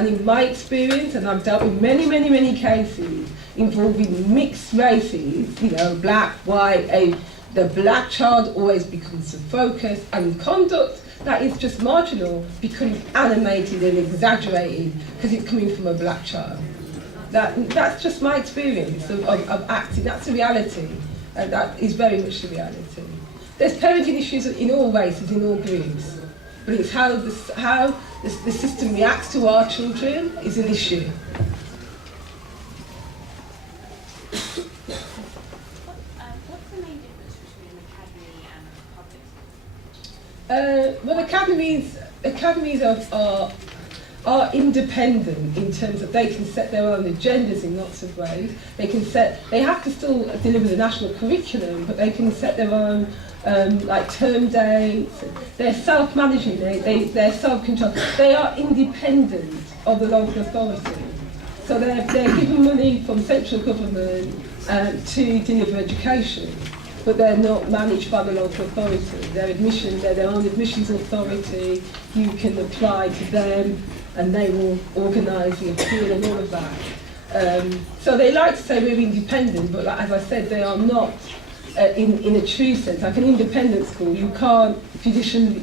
And in my experience, and I've dealt with many, many, many cases involving mixed races, you know, black, white, the black child always becomes the focus, and conduct that is just marginal because it's animated and exaggerated because it's coming from a black child. That's just my experience of acting. That's the reality, and that is very much the reality. There's parenting issues in all races, in all groups, but it's how the system reacts to our children is an issue. What's the main difference between an academy and a public school? Well, academies are independent in terms of they can set their own agendas in lots of ways. They have to still deliver the national curriculum, but they can set their own like term dates. They're self-managing, they're self-controlled. They are independent of the local authority. So they're given money from central government to deliver education, but they're not managed by the local authority. They're their own admissions authority. You can apply to them and they will organise the appeal and all of that. So they like to say we're independent, but like, as I said, they are not in a true sense. Like an independent school, you can't judicially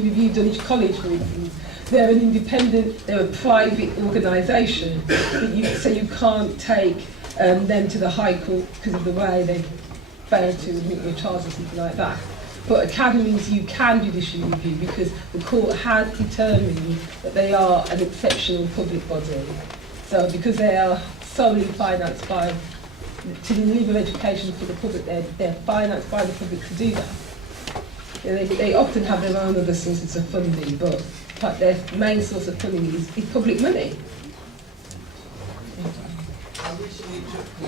review Dunwich College, for instance. They're an independent, they're a private organisation, so you can't take them to the High Court because of the way they fail to admit your child or something like that. But academies you can judicially review because the court has determined that they are an exceptional public body. So because they are solely financed to deliver education for the public, they're financed by the public to do that. They often have their own other sources of funding, but their main source of funding is public money. I recently took a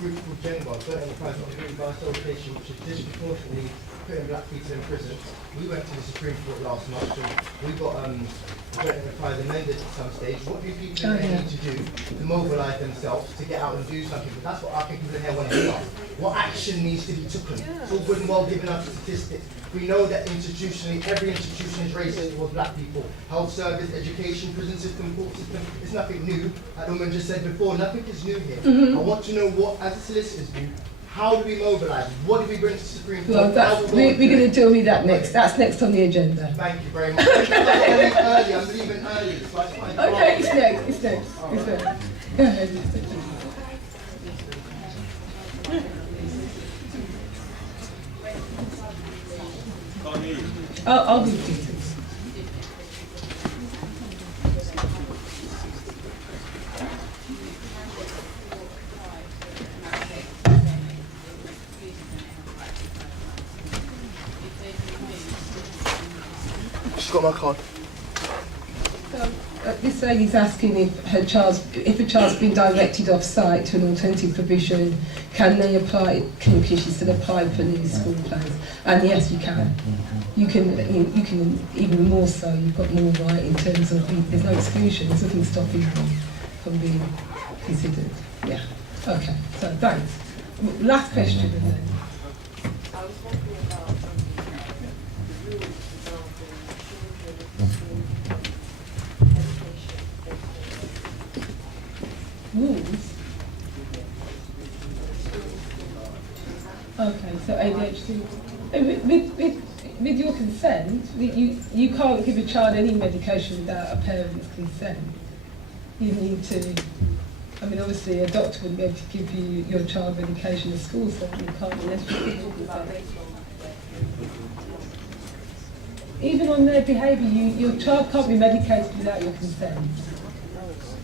group called Gengar, Overt Enterprise on a by association, which is disproportionately putting black people in prison. We went to the Supreme Court last month, so we got Overt Enterprise amended at some stage. What do people need to do to mobilise themselves to get out and do something? Because that's what I think people here want to hear. What action needs to be taken? It's all good and well giving us statistics. We know that institutionally, every institution is racist towards black people. Health service, education, prison system, court system, it's nothing new. Like the woman just said before, nothing is new here. I want to know what, as a solicitors do, how do we mobilise? What do we bring to the Supreme Court? Well, we're going to deal with that next. That's next on the agenda. Thank you very much. I'm leaving early. So okay, it's next. Go ahead. I'll do details. She's got my card. This lady's asking if a child's been directed off-site to an alternative provision, can they apply? Can she still apply for new school plans? And yes, you can. You can even more so. You've got more right in terms of there's no exclusion. There's nothing stopping you from being considered. Yeah. Okay. So thanks. Last question, and then. I was wondering about the rules Okay, so ADHD. With your consent, you can't give a child any medication without a parent's consent. You need to. I mean, obviously, a doctor wouldn't be able to give you your child medication at school, so you can't unless you give consent. Even on their behaviour, your child can't be medicated without your consent.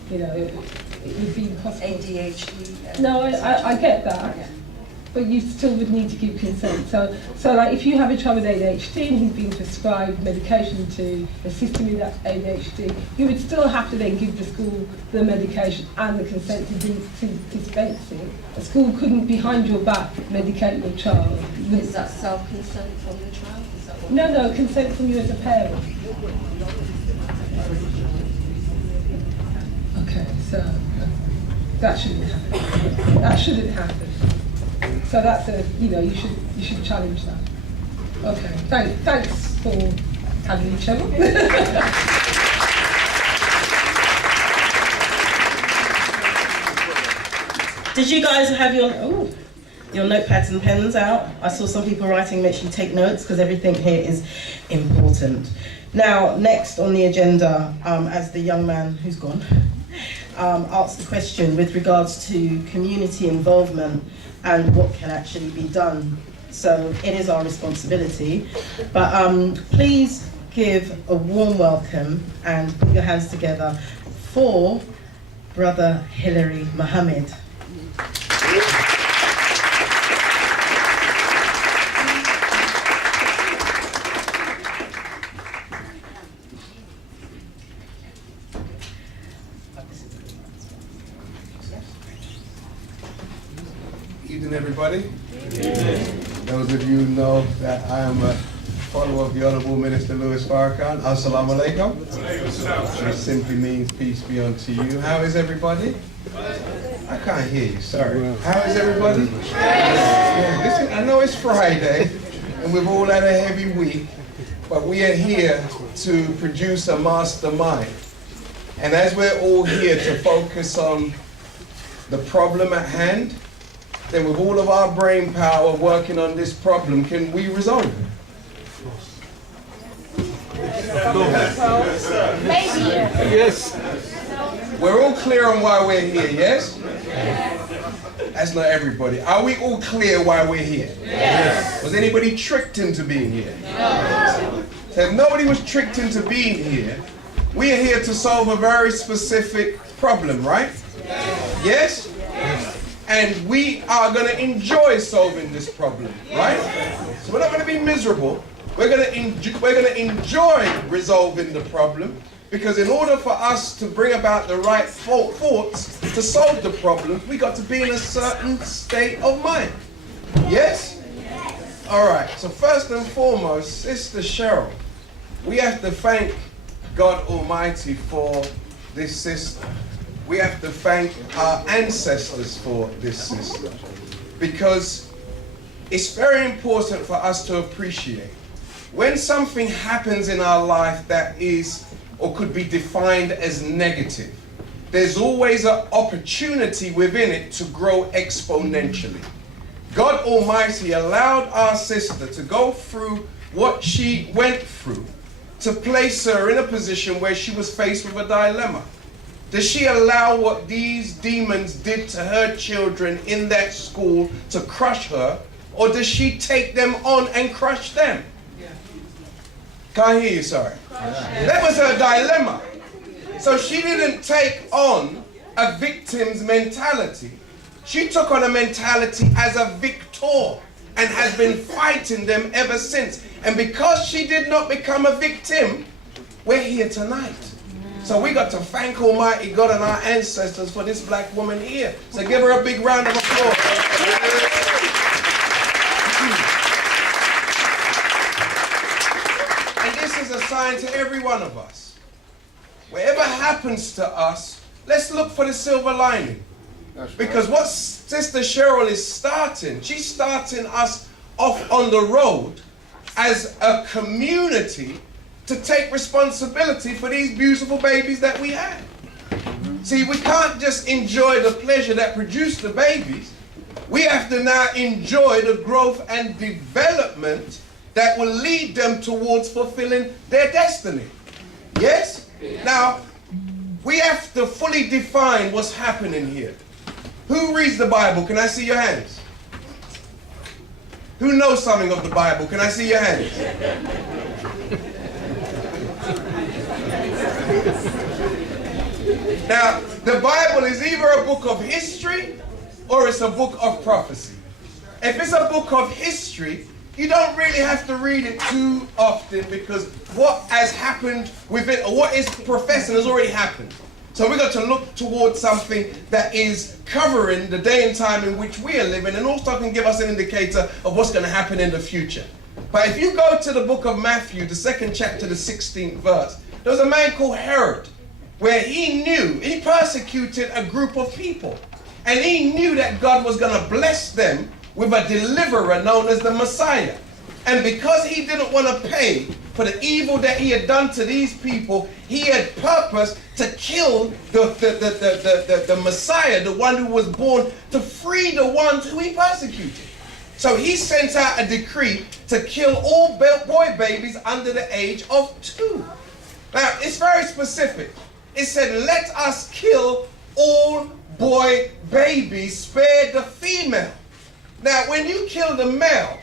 You know, it would be impossible. ADHD. No, I get that, but you still would need to give consent. So like if you have a child with ADHD and he's being prescribed medication to assist him with that ADHD, you would still have to then give the school the medication and the consent to dispense it. A school couldn't, behind your back, medicate your child. Is that self-consent from the child? Is that what No, consent from you as a parent. Okay, so that shouldn't happen. That shouldn't happen. So that's you should challenge that. Okay, thanks for having each other. Did you guys have your notepads and pens out? I saw some people writing, make sure you take notes because everything here is important. Now, next on the agenda, as the young man who's gone, asked the question with regards to community involvement and what can actually be done. So it is our responsibility, but please give a warm welcome and put your hands together for Brother Hilary Mohammed. Evening, everybody. Those of you who know that I am a follower of the Honourable Minister Louis Farrakhan. Assalamu alaikum. Which simply means peace be unto you. How is everybody? I can't hear you, sorry. How is everybody? Yeah, listen, I know it's Friday and we've all had a heavy week, but we are here to produce a mastermind. And as we're all here to focus on the problem at hand, then with all of our brain power working on this problem, can we resolve it? Maybe. Yes. We're all clear on why we're here, yes? That's not everybody. Are we all clear why we're here? Yes. Was anybody tricked into being here? No. So if nobody was tricked into being here, we are here to solve a very specific problem, right? Yes? And we are going to enjoy solving this problem, right? So we're not going to be miserable. We're going to enjoy resolving the problem, because in order for us to bring about the right thoughts to solve the problem, we got to be in a certain state of mind. Yes? All right. So first and foremost, Sister Cheryl, we have to thank God Almighty for this sister. We have to thank our ancestors for this sister, because it's very important for us to appreciate when something happens in our life that is or could be defined as negative. There's always an opportunity within it to grow exponentially. God Almighty allowed our sister to go through what she went through to place her in a position where she was faced with a dilemma. Does she allow what these demons did to her children in that school to crush her, or does she take them on and crush them? Yeah. Can't hear you, sorry. That was her dilemma. So she didn't take on a victim's mentality. She took on a mentality as a victor and has been fighting them ever since. And because she did not become a victim, we're here tonight. So we got to thank Almighty God and our ancestors for this black woman here. So give her a big round of applause. And this is a sign to every one of us. Whatever happens to us, let's look for the silver lining. Because what Sister Cheryl is starting, she's starting us off on the road as a community to take responsibility for these beautiful babies that we had. See, we can't just enjoy the pleasure that produced the babies. We have to now enjoy the growth and development that will lead them towards fulfilling their destiny. Yes? Now, we have to fully define what's happening here. Who reads the Bible? Can I see your hands? Who knows something of the Bible? Can I see your hands? Now, the Bible is either a book of history or it's a book of prophecy. If it's a book of history, you don't really have to read it too often, because what has happened with it, or what is professing, has already happened. So we've got to look towards something that is covering the day and time in which we are living, and also can give us an indicator of what's going to happen in the future. But if you go to the book of Matthew, the 2nd chapter, the 16th verse, there was a man called Herod, where he persecuted a group of people. And he knew that God was going to bless them with a deliverer known as the Messiah. And because he didn't want to pay for the evil that he had done to these people, he had purposed to kill the Messiah, the one who was born to free the ones who he persecuted. So he sent out a decree to kill all boy babies under the age of 2. Now, it's very specific. It said, let us kill all boy babies, spare the female. Now, when you kill the male,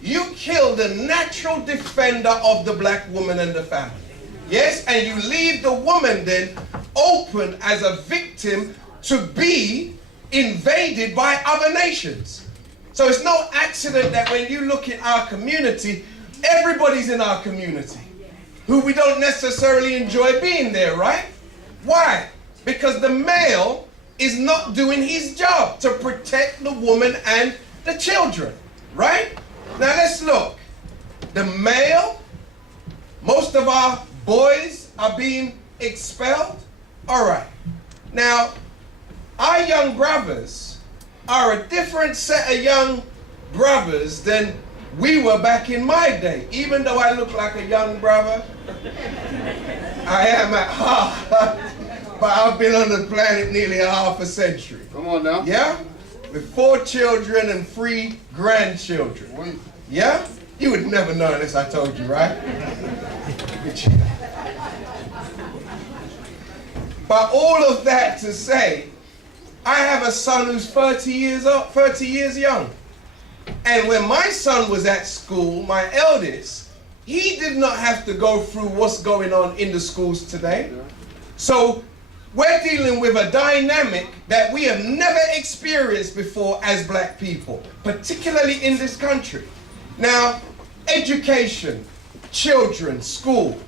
you kill the natural defender of the black woman and the family. Yes, and you leave the woman then open as a victim to be invaded by other nations. So it's no accident that when you look at our community, everybody's in our community who we don't necessarily enjoy being there, right? Why? Because the male is not doing his job to protect the woman and the children, right? Now let's look. The male, most of our boys are being expelled. All right. Now, our young brothers are a different set of young brothers than we were back in my day. Even though I look like a young brother, I am at heart. But I've been on the planet nearly a half a century. Come on now. Yeah? With 4 children and 3 grandchildren. Yeah? You would never know unless I told you, right? But all of that to say, I have a son who's 30 years young. And when my son was at school, my eldest, he did not have to go through what's going on in the schools today. So we're dealing with a dynamic that we have never experienced before as black people, particularly in this country. Now, education, children, school.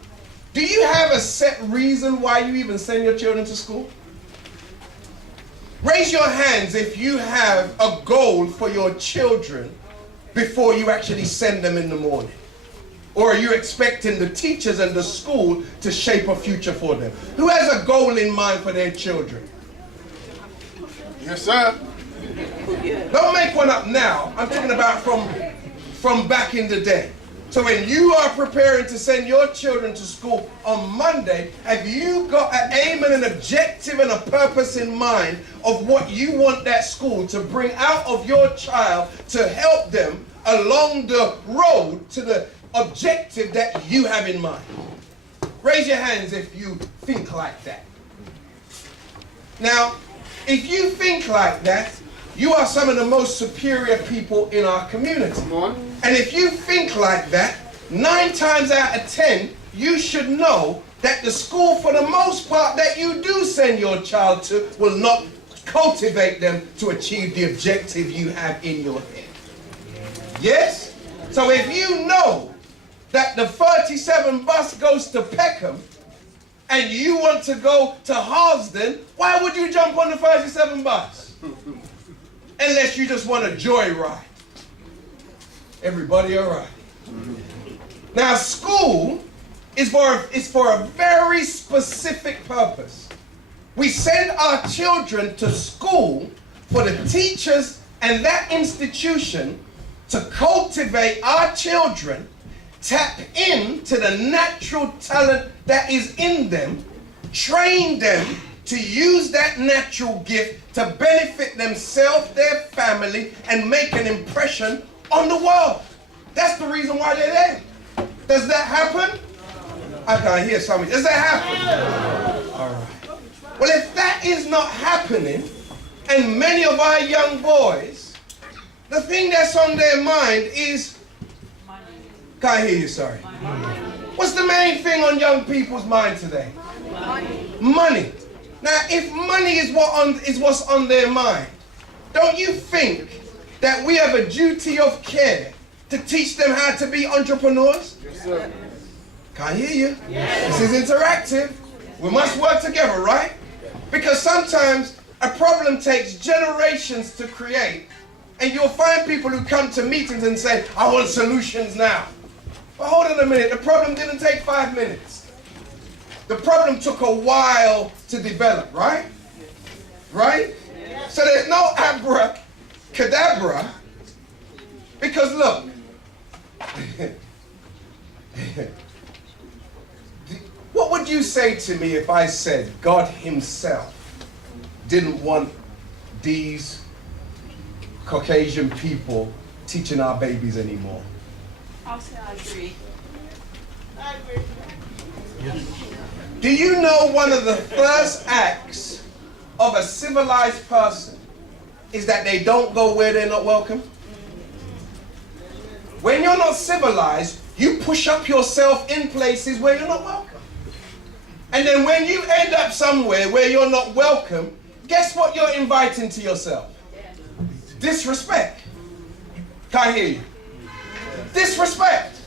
Do you have a set reason why you even send your children to school? Raise your hands if you have a goal for your children before you actually send them in the morning. Or are you expecting the teachers and the school to shape a future for them? Who has a goal in mind for their children? Yes, sir. Don't make one up now. I'm talking about from back in the day. So when you are preparing to send your children to school on Monday, have you got an aim and an objective and a purpose in mind of what you want that school to bring out of your child to help them along the road to the objective that you have in mind? Raise your hands if you think like that. Now, if you think like that, you are some of the most superior people in our community. Come on. And if you think like that, 9 times out of 10, you should know that the school, for the most part, that you do send your child to will not cultivate them to achieve the objective you have in your head. Yes? So if you know that the 37 bus goes to Peckham and you want to go to Harlesden, why would you jump on the 37 bus? Unless you just want a joyride. Everybody all right? Now, school is for a very specific purpose. We send our children to school for the teachers and that institution to cultivate our children, tap into the natural talent that is in them, train them to use that natural gift to benefit themselves, their family, and make an impression on the world. That's the reason why they're there. Does that happen? I can't hear somebody. Does that happen? All right. Well, if that is not happening, and many of our young boys, the thing that's on their mind is, can't hear you, sorry. What's the main thing on young people's mind today? Money. Now, if money is what's on their mind, don't you think that we have a duty of care to teach them how to be entrepreneurs? Yes, sir. Can't hear you. Yes. This is interactive. We must work together, right? Because sometimes a problem takes generations to create, and you'll find people who come to meetings and say, I want solutions now. But hold on a minute, the problem didn't take 5 minutes. The problem took a while to develop, right? Right? So there's no abracadabra, because look, What would you say to me if I said God himself didn't want these Caucasian people teaching our babies anymore? I'll say I agree. Do you know one of the first acts of a civilized person is that they don't go where they're not welcome? When you're not civilized, you push up yourself in places where you're not welcome. And then when you end up somewhere where you're not welcome, guess what you're inviting to yourself? Disrespect. Can't hear you. Disrespect.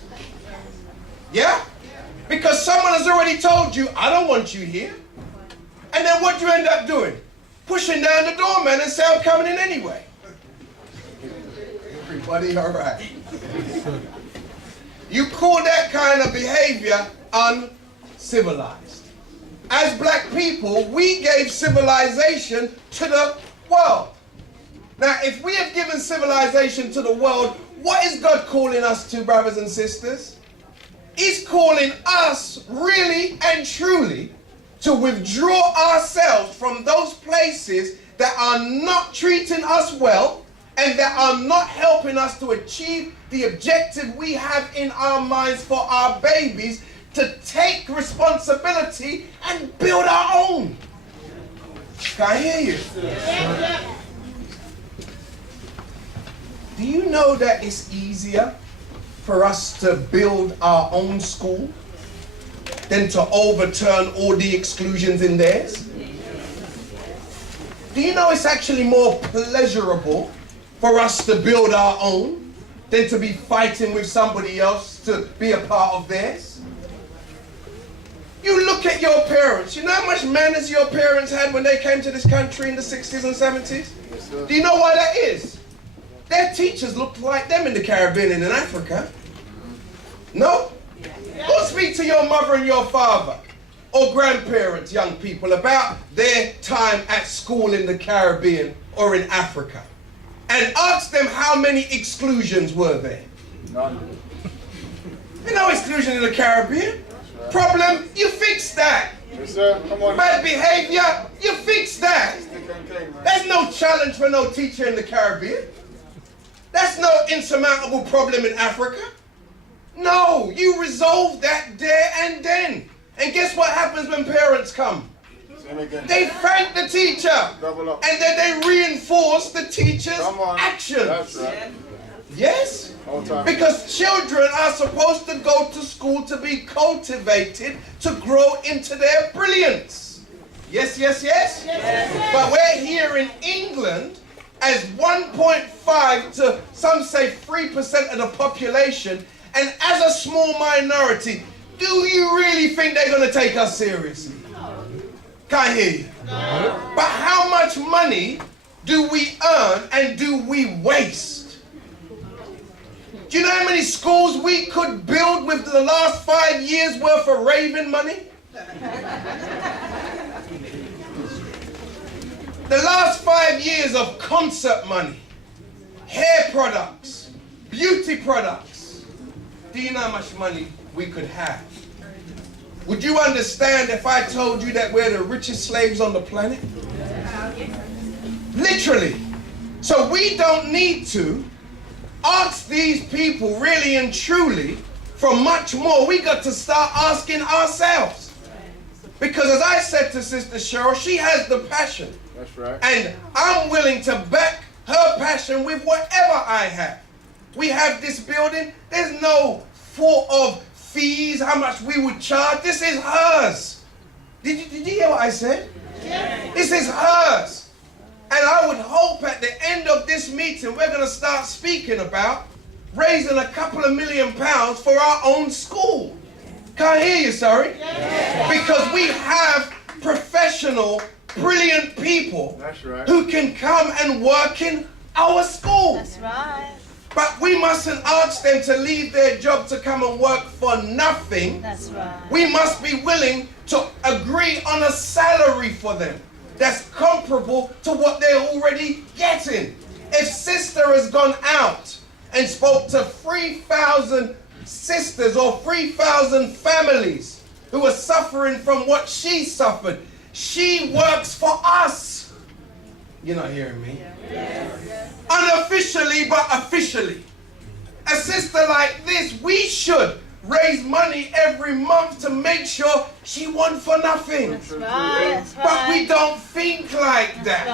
Yeah? Because someone has already told you, I don't want you here. And then what do you end up doing? Pushing down the doorman and say, I'm coming in anyway. Everybody all right? You call that kind of behavior uncivilized. As black people, we gave civilization to the world. Now, if we have given civilization to the world, what is God calling us to, brothers and sisters? He's calling us really and truly to withdraw ourselves from those places that are not treating us well and that are not helping us to achieve the objective we have in our minds for our babies, to take responsibility and build our own. Can I hear you? Do you know that it's easier for us to build our own school than to overturn all the exclusions in theirs? Do you know it's actually more pleasurable for us to build our own than to be fighting with somebody else to be a part of theirs? You look at your parents. You know how much manners your parents had when they came to this country in the 60s and 70s? Do you know why that is? Their teachers looked like them in the Caribbean and in Africa. No? Go speak to your mother and your father or grandparents, young people, about their time at school in the Caribbean or in Africa. And ask them how many exclusions were there. None. There's no exclusion in the Caribbean. Problem, you fix that. Yes, sir. Come on. Bad behavior, you fix that. There's no challenge for no teacher in the Caribbean. That's no insurmountable problem in Africa. No, you resolve that there and then. And guess what happens when parents come? They thank the teacher. And then they reinforce the teacher's actions. That's right. Yes? Because children are supposed to go to school to be cultivated, to grow into their brilliance. Yes, yes, yes? But we're here in England as 1.5 to some say 3% of the population, and as a small minority, do you really think they're going to take us seriously? Can't hear you. But how much money do we earn and do we waste? Do you know how many schools we could build with the last 5 years worth of raving money? The last 5 years of concert money, hair products, beauty products. Do you know how much money we could have? Would you understand if I told you that we're the richest slaves on the planet? Literally. So we don't need to ask these people really and truly for much more. We got to start asking ourselves. Because as I said to Sister Cheryl, she has the passion. That's right. And I'm willing to back her passion with whatever I have. We have this building. There's no thought of fees, how much we would charge. This is hers. Did you hear what I said? Yes. This is hers. And I would hope at the end of this meeting, we're going to start speaking about raising a couple of £1 million for our own school. Can't hear you, sorry. Yes. Because we have professional, brilliant people. That's right. Who can come and work in our school. That's right. But we mustn't ask them to leave their job to come and work for nothing. That's right. We must be willing to agree on a salary for them that's comparable to what they're already getting. If Sister has gone out and spoke to 3,000 sisters or 3,000 families who are suffering from what she suffered. She works for us. You're not hearing me? Yes. Unofficially, but officially. A sister like this, we should raise money every month to make sure she won for nothing. That's right. But we don't think like that.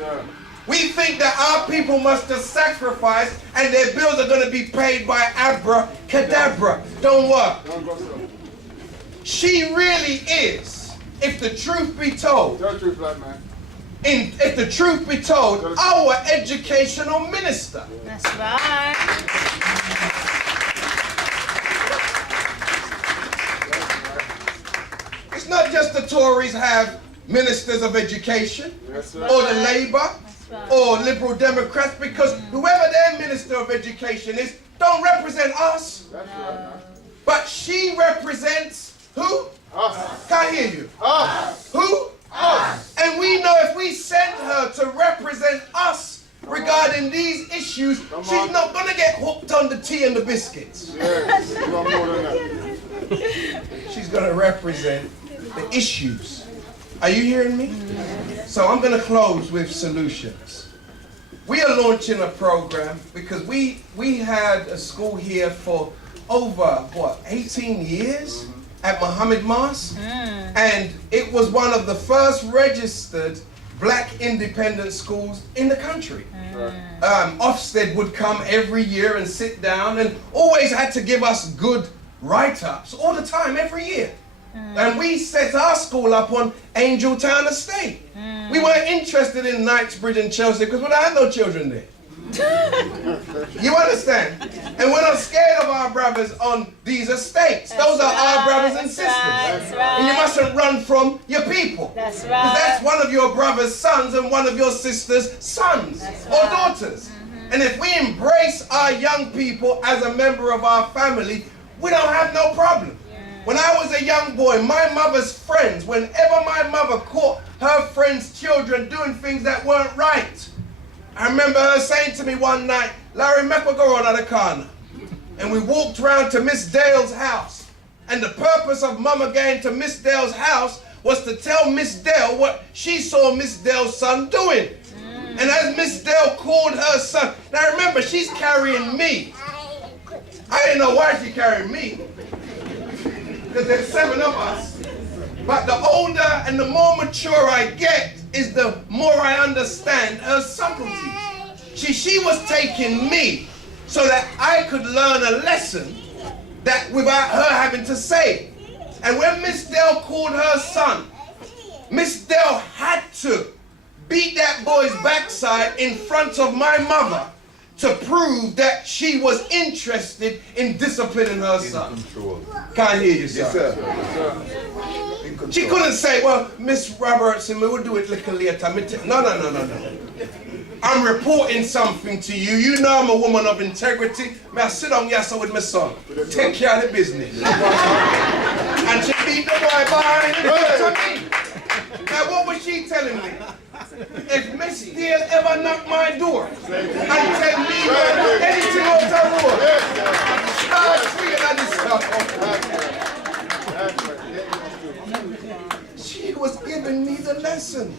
Right. We think that our people must just sacrifice and their bills are going to be paid by abracadabra. Don't work. She really is, if the truth be told, Tell the truth, black man. if the truth be told, our educational minister. That's right. It's not just the Tories have ministers of education, Yes, sir. or the Labour, right. or Liberal Democrats, because whoever their minister of education is, don't represent us. That's right, man. But she represents who? Us. Can't hear you. Us. Who? Us. And we know if we send her to represent us regarding these issues, she's not going to get hooked on the tea and the biscuits. Yes. You want more than that. She's going to represent the issues. Are you hearing me? So I'm going to close with solutions. We are launching a program because we had a school here for over, 18 years at Muhammad Mosque. And it was one of the first registered black independent schools in the country. Ofsted would come every year and sit down and always had to give us good write-ups all the time, every year. And we set our school up on Angel Town Estate. We weren't interested in Knightsbridge and Chelsea because we don't have no children there. You understand? And we're not scared of our brothers on these estates. Those are our brothers and sisters. That's right. And you mustn't run from your people. That's right. Because that's one of your brother's sons and one of your sister's sons or daughters. And if we embrace our young people as a member of our family, we don't have no problem. When I was a young boy, my mother's friends, whenever my mother caught her friends' children doing things that weren't right, I remember her saying to me one night, Larry, make we go on the corner. And we walked round to Miss Dale's house. And the purpose of Mama going to Miss Dale's house was to tell Miss Dale what she saw Miss Dale's son doing. And as Miss Dale called her son, now remember, she's carrying me. I didn't know why she carried me, because there's 7 of us. But the older and the more mature I get, is the more I understand her subtleties. She was taking me so that I could learn a lesson that without her having to say. And when Miss Dale called her son, Miss Dale had to beat that boy's backside in front of my mother to prove that she was interested in disciplining her son. Can't hear you, sir. Yes, sir. Yes, sir. She couldn't say, well, Miss Robertson, we will do it a little later. No. I'm reporting something to you. You know I'm a woman of integrity. May I sit down here with my son? Take care of the business. And she beat the boy behind me. Now what was she telling me? If Miss Steele ever knock my door and tell me anything out the road, start treating this. She was giving me the lesson.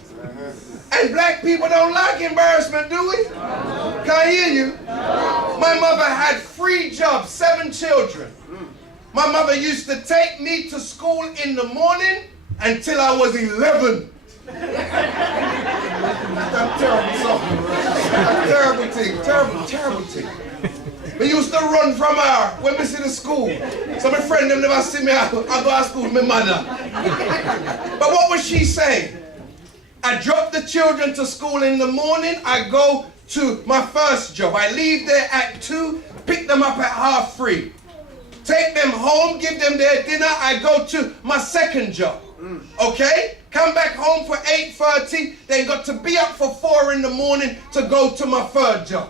And black people don't like embarrassment, do we? Can I hear you? My mother had 3 jobs, 7 children. My mother used to take me to school in the morning until I was 11. That's terrible thing. We used to run from her when we see the school. So my friend them never see me, I go to school with my mother. But what was she saying? I drop the children to school in the morning, I go to my first job. I leave there at 2, pick them up at 3:30. Take them home, give them their dinner, I go to my second job. Okay? Come back home for 8:30, then got to be up for 4 in the morning to go to my third job.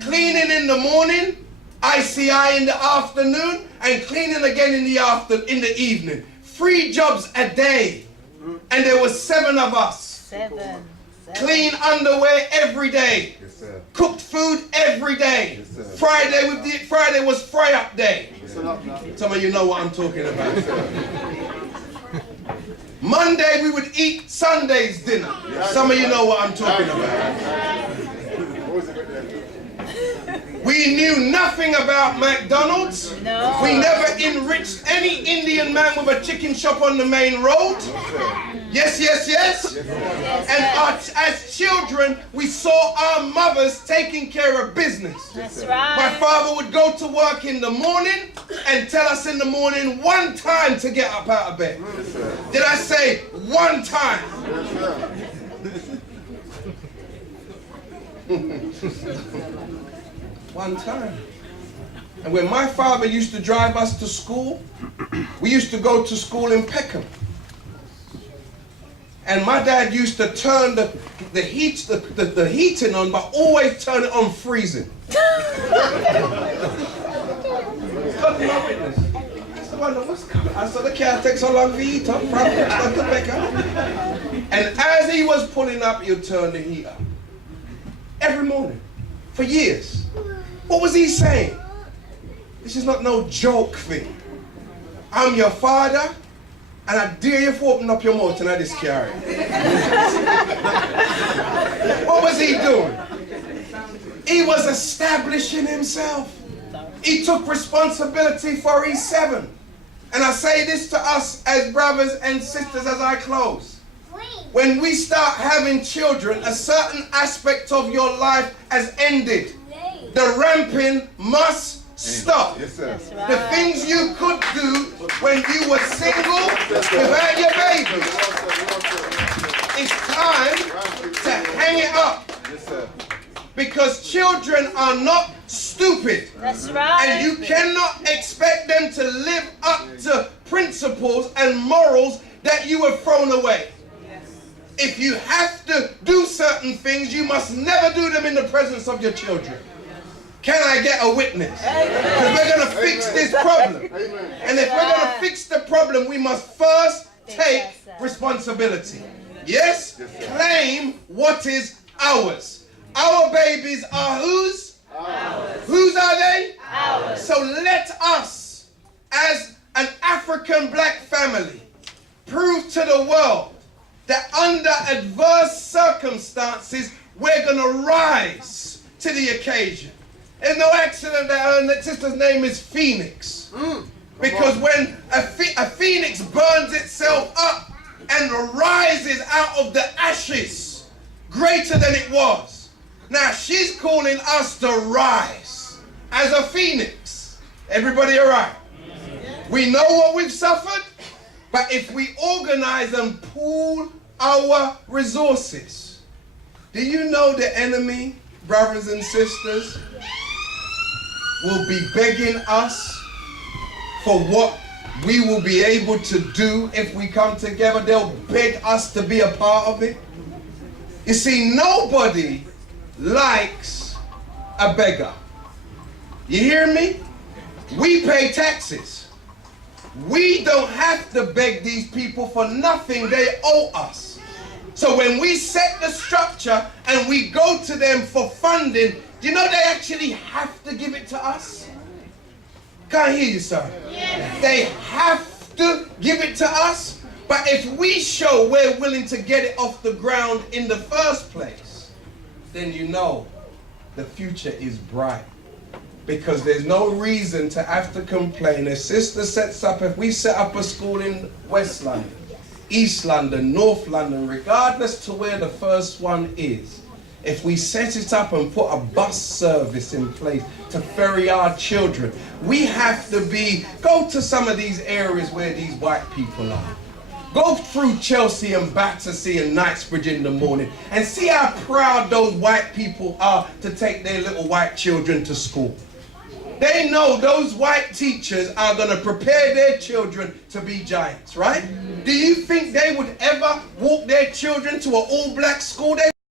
Cleaning in the morning, ICI in the afternoon, and cleaning again in the evening. 3 jobs a day. And there was 7 of us. 7. Clean underwear every day. Yes, sir. Cooked food every day. Yes, sir. Friday was fry up day. Listen up now. Some of you know what I'm talking about. Monday we would eat Sunday's dinner. Some of you know what I'm talking about. We knew nothing about McDonald's. No. We never enriched any Indian man with a chicken shop on the main road. Yes, yes, yes. And as children, we saw our mothers taking care of business. That's My right. father would go to work in the morning and tell us in the morning one time to get up out of bed. Did I say one time? One time. And when my father used to drive us to school, we used to go to school in Peckham. And my dad used to turn the heating on, but always turn it on freezing. I saw the car take so long to heat up from Peckham. And as he was pulling up, he'd turn the heat up. Every morning. For years. What was he saying? This is not no joke thing. I'm your father, and I dare you to open up your mouth and I just carry. What was he doing? He was establishing himself. He took responsibility for his 7. And I say this to us as brothers and sisters as I close. When we start having children, a certain aspect of your life has ended. The ramping must stop. Yes, sir. That's right. The things you could do when you were single without your baby. It's time to hang it up. Yes, sir. Because children are not stupid. That's right. And you cannot expect them to live up to principles and morals that you have thrown away. If you have to do certain things, you must never do them in the presence of your children. Can I get a witness? Because we're going to fix this problem. And if we're going to fix the problem, we must first take responsibility. Yes? Claim what is ours. Our babies are whose? Ours. Whose are they? Ours. So let us, as an African black family, prove to the world that under adverse circumstances, we're going to rise to the occasion. There's no accident that her sister's name is Phoenix. Because when a phoenix burns itself up and rises out of the ashes, greater than it was. Now she's calling us to rise as a phoenix. Everybody all right? We know what we've suffered, but if we organize and pool our resources, do you know the enemy, brothers and sisters, will be begging us for what we will be able to do if we come together? They'll beg us to be a part of it. You see, nobody likes a beggar. You hear me? We pay taxes. We don't have to beg these people for nothing. They owe us. So when we set the structure and we go to them for funding, do you know they actually have to give it to us? Can't hear you, sir. Yes. They have to give it to us. But if we show we're willing to get it off the ground in the first place, then you know the future is bright. Because there's no reason to have to complain. A sister sets up, if we set up a school in West London, East London, North London, regardless to where the first one is, if we set it up and put a bus service in place to ferry our children, we have to go to some of these areas where these white people are. Go through Chelsea and Battersea and Knightsbridge in the morning and see how proud those white people are to take their little white children to school. They know those white teachers are going to prepare their children to be giants, right? Do you think they would ever walk their children to an all-black school?